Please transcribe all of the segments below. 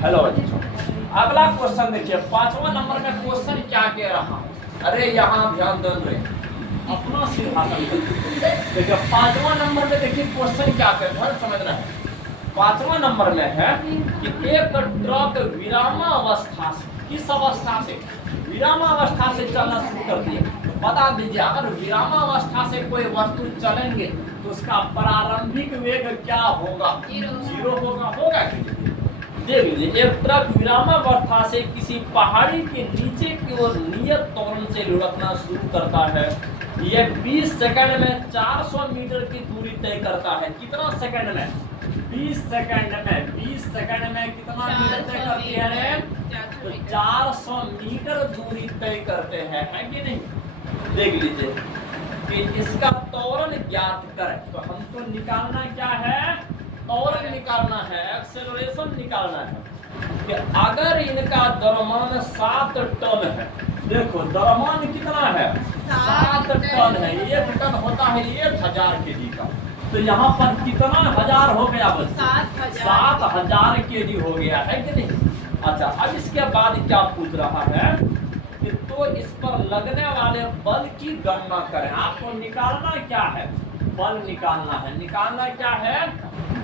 Hello बच्चों, अगला question देखिए। 5वां नंबर का क्वेश्चन क्या कह रहा है। अरे यहाँ ध्यान दो रे, अपना सिंहासन देखिए। 5वां नंबर में देखिए क्वेश्चन क्या कह रहा है, समझना है। 5वां नंबर में है कि एक ट्रक विरामावस्था से, किस अवस्था से, विरामावस्था से चलना शुरू कर दिया। बता दीजिए, अगर विरामावस्था से कोई वस्तु चलेंगे तो उसका प्रारंभिक वेग क्या होगा? जीरो होगा। होगा कि नहीं? देख लीजिए, एक ट्रक विरामावस्था से किसी पहाड़ी के नीचे की ओर नियत त्वरण से लुढ़कना शुरू करता है। यह 20 सेकंड में 400 मीटर की दूरी तय करता है। कितना सेकंड में? 20 सेकंड में। 20 सेकंड में कितना मीटर तय करती है? तो 400 मीटर दूरी तय करते हैं, है कि नहीं? देख लीजिए कि इसका त्वरण ज्ञात करें, तो हमको निकालना क्या है? त्वरण निकालना है, एक्सेलरेशन निकालना है। कि अगर इनका द्रव्यमान 7 टन है, देखो द्रव्यमान कितना है? 7 टन है। 1 टन होता है 1000 केजी का, तो यहाँ पर कितना हजार हो गया? बस 7000 केजी हो गया, है कि नहीं? अच्छा, अब इसके बाद क्या पूछ रहा है कि तो इस पर लगने वाले बल की गणना करें। आपको निकालना क्या है? बल निकालना है। निकालना क्या है?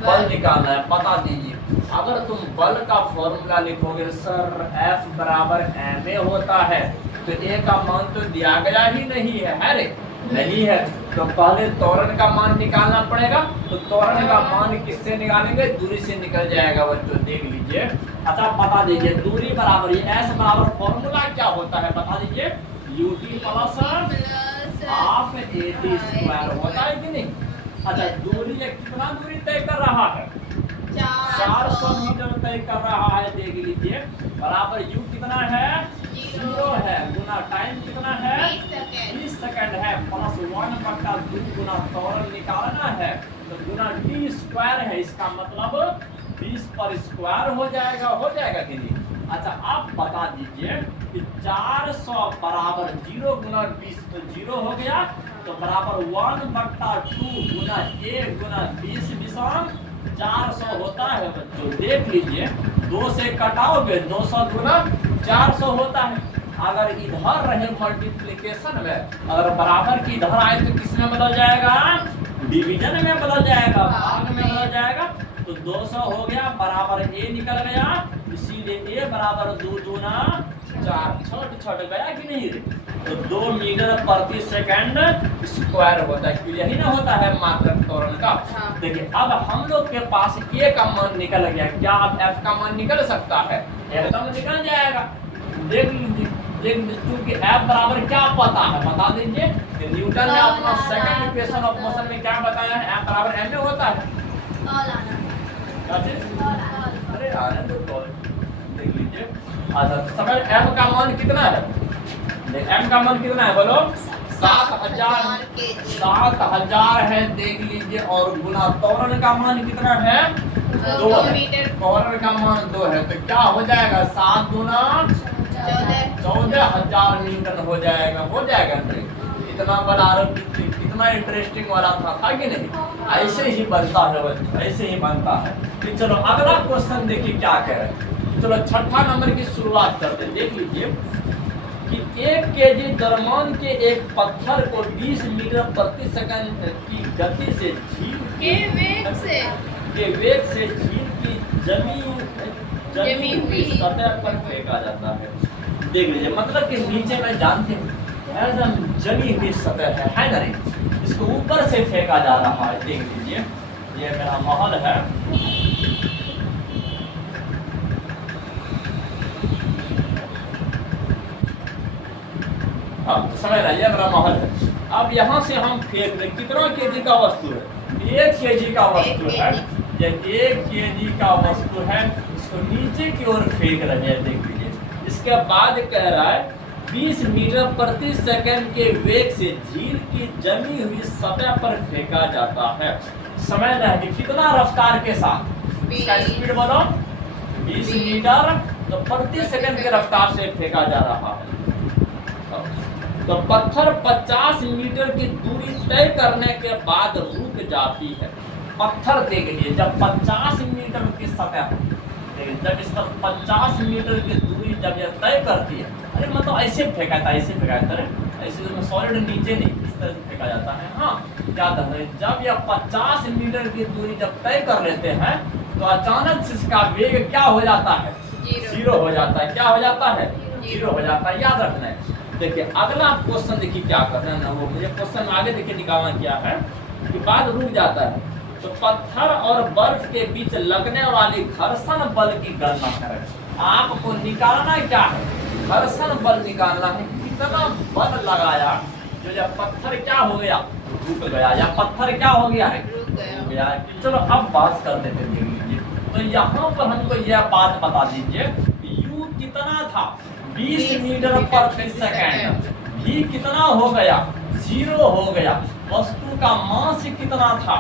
बल निकालना है। बता दीजिए, अगर तुम बल का फॉर्मूला लिखोगे सर F बराबर ma होता है, तो A का मान तो दिया गया ही नहीं है, है रे? नहीं है। तो पहले त्वरण का मान निकालना पड़ेगा। तो त्वरण का मान किससे निकालेंगे? दूरी से निकल जाएगा बच्चों, देख लीजिए। अच्छा, बता दीजिए, दूरी बराबर S बराबर फॉर्मूला क्या होता है? बता दीजिए, ut plus half AT square होता है कि नहीं? अच्छा, दूरी कितना दूरी तय कर रहा है? 400 मीटर तय कर रहा है, देख लीजिए। बराबर u कितना है? 0 है, गुना टाइम कितना है? 20 सेकंड है, प्लस 1/2 गुना त्वरण निकालना है, तो गुना t स्क्वायर है। इसका मतलब 20 पर स्क्वायर हो जाएगा। हो जाएगा कि नहीं? अच्छा, आप बता दीजिए कि 400 बराबर 0 गुना 20, तो 0 हो गया, तो बराबर 1/2 गुना 1 गुना 20 विषम 400 होता है बच्चों। देख लीजिए, 2 से कटाओगे 200 गुना 400 होता है। अगर इधर रहे मल्टीप्लिकेशन में, अगर बराबर की इधर आए तो किस में बदल जाएगा? डिवीजन में बदल जाएगा, भाग में बदल जाएगा। तो 200 हो गया, बराबर a निकल गया, इसीलिए a बराबर 2 दूना 4। छट गया कि नहीं? तो 2 मीटर प्रति सेकंड स्क्वायर होता है। यही ना होता है मात्रक त्वरण का। देखिए, अब हम लोग के पास a का मान निकल गया। क्या अब f का मान निकल सकता है? एकदम निकल जाएगा। देख लीजिए, क्योंकि f बराबर क्या पता है? बता दीजिए कि न्यूटन ने अपना सेकंड इक्वेशन ऑफ मोशन में क्या बताया है? f बराबर ma होता है। अरे आनंद तो देख लीजिए। अच्छा, समय m का मान कितना है? m का मान कितना है बोलो? 7000 है, देख लीजिए। और गुना त्वरण का मान कितना है? 2 है। त्वरण का मान 2 है, तो क्या हो जाएगा? 7 गुना 14,000 न्यूटन हो जाएगा। हो जाएगा नहीं? इतना बड़ा कितना इंटरेस्टिंग वाला था कि नहीं? ऐसे ही बनता है बच्चों, ऐसे ही बनता है। तो चलो अगला क्वेश्चन देखिए क्या कह रहे हैं। चलो 6ठा नंबर की शुरुआत करते हैं। देख लीजिए कि 1 केजी द्रव्यमान के एक पत्थर को 20 मीटर प्रति सेकंड की गति से झील के वेग से झील की जमी हुई सतह पर फेंका जाता है। देख लीजिए, मतलब कि नीचे में जानते हैं एकदम जमी हुई सतह है ना नहीं? इसको ऊपर से फेंका जा रहा है। देख लीजिए, ये मेरा महल है। हाँ, समझ रहा, ये मेरा महल है। अब यहाँ से हम फेंक रहे, कितना केजी का वस्तु है? 1 केजी का वस्तु है। ये 1 केजी का वस्तु है, इसको नीचे की ओर फेंक रहे हैं। देख लीजिए, इसके बाद कह रहा है 20 मीटर प्रति सेकंड के वेग से झील की जमी हुई सतह पर फेंका जाता है। समझ रहे हैं कि कितना रफ्तार के साथ? इसका स्पीड बोलो। 20 मीटर तो प्रति सेकंड के रफ्तार से फेंका जा रहा है। तो पत्थर 50 मीटर की दूरी तय करने के बाद रुक जाती है। पत्थर देख लीजिए, जब 50 मीटर की सतह देखिए जब इस पर 50 मीटर की दूरी जब यह तय करती है, अरे मतलब ऐसे फेंका था, ऐसे फेंका था, अरे ऐसे तो सॉलिड नीचे नहीं इस तरह से फेंका जाता है। हाँ क्या था, जब यह 50 मीटर की दूरी जब तय कर लेते हैं तो अचानक से इसका वेग क्या हो जाता है, जीरो हो जाता है। क्या हो जाता है, जीरो हो जाता है। याद रखना है। देखिए अगला क्वेश्चन देखिए क्या करना है ना, वो मुझे क्वेश्चन आगे देखिए निकालना क्या है कि बाद रुक जाता है। तो पत्थर और बर्फ के बीच लगने वाली घर्षण बल की गणना करें। आपको निकालना क्या है, घर्षण बल निकालना है, कितना बल लगाया जो जब पत्थर क्या हो गया, रुक गया, या पत्थर क्या हो गया है, रुक गया। चलो अब बात कर देते हैं। तो यहाँ पर हमको यह बात बता दीजिए, u कितना था, 20 मीटर प्रति सेकंड, v कितना हो गया, 0 हो गया। वस्तु का मास कितना था,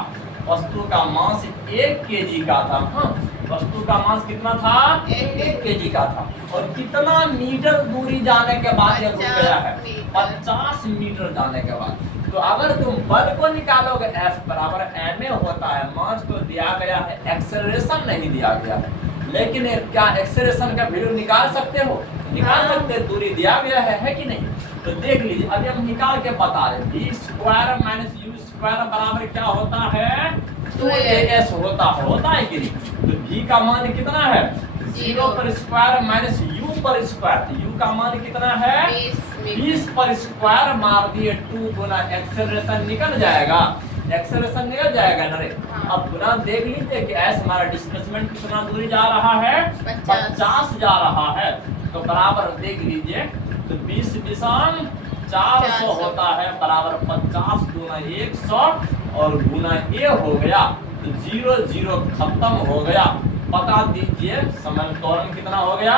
वस्तु का मास 1 केजी का था। हाँ वस्तु का मास कितना था, 1 केजी का था। और कितना मीटर दूरी जाने के बाद यह रुक गया है, 50 मीटर जाने के बाद। तो अगर तुम बल को निकालोगे F बराबर ma होता है, मास तो दिया गया है, एक्सेलरेशन नहीं दिया गया है। लेकिन क्या एक्सेलरेशन का वैल्यू निकाल सकते हो, निकाल सकते, दूरी दिया गया है कि नहीं। तो देख लीजिए अभी हम निकाल के बता रहे हैं, v square minus u square बराबर क्या होता है, 2as होता है कि नहीं। तो v का मान कितना है, 0 पर स्क्वायर माइनस u पर स्क्वायर, तो u का मान कितना है, 20 पर स्क्वायर मार दिए 2 गुना एक्सेलरेशन निकल जाएगा, एक्सेलरेशन निकल जाएगा ना रे। अब गुना देख लीजिए कि s हमारा डिस्प्लेसमेंट कितना दूरी जा रहा है, 50 जा रहा है। तो बराबर देख लीजिए, तो 20 विषम 400 होता है, बराबर 50 गुना 100 और गुना a हो गया। तो 0 0 खत्म हो गया। बता दीजिए समय त्वरण कितना हो गया,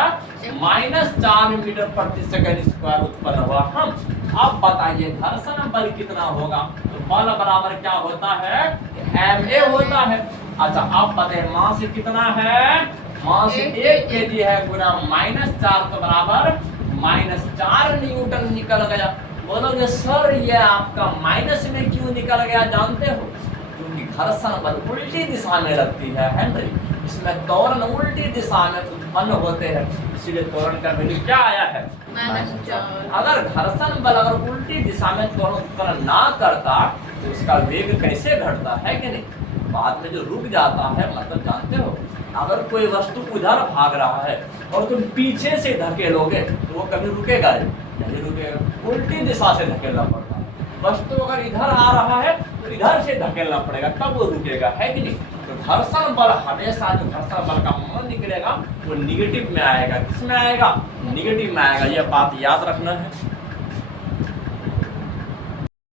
-4 मीटर प्रति सेकंड स्क्वायर उत्पन्न हुआ। हम अब बताइए घर्षण बल कितना होगा। तो बल बराबर क्या होता है, ma होता है। अच्छा अब बताइए मास कितना है, मास 1 केजी है, गुना -4 तो बराबर -4 न्यूटन निकल गया। बोलोगे सर ये आपका माइनस में क्यों निकल गया, जानते हो, क्योंकि घर्षण बल उल्टी दिशा में लगती है हेनरी, इसमें त्वरण उल्टी दिशा में उत्पन्न होते हैं, इसलिए त्वरण का वैल्यू क्या आया है, -4। अगर घर्षण बल अगर उल्टी दिशा में त्वरण उत्पन्न ना करता तो उसका वेग कैसे घटता है कि नहीं, बाद में जो रुक जाता है, मतलब जानते हो अगर कोई वस्तु उधर भाग रहा है और तुम पीछे से धकेलोगे तो वो कभी रुकेगा नहीं रुकेगा, उल्टी दिशा से धकेलना पड़ता है। वस्तु अगर इधर आ रहा है तो इधर से धकेलना पड़ेगा, तब वो रुकेगा, है कि नहीं। तो घर्षण बल हमेशा जो घर्षण बल का मान निकलेगा वो निगेटिव में आएगा, किस में आएगा, निगेटिव में आएगा। यह बात याद रखना है।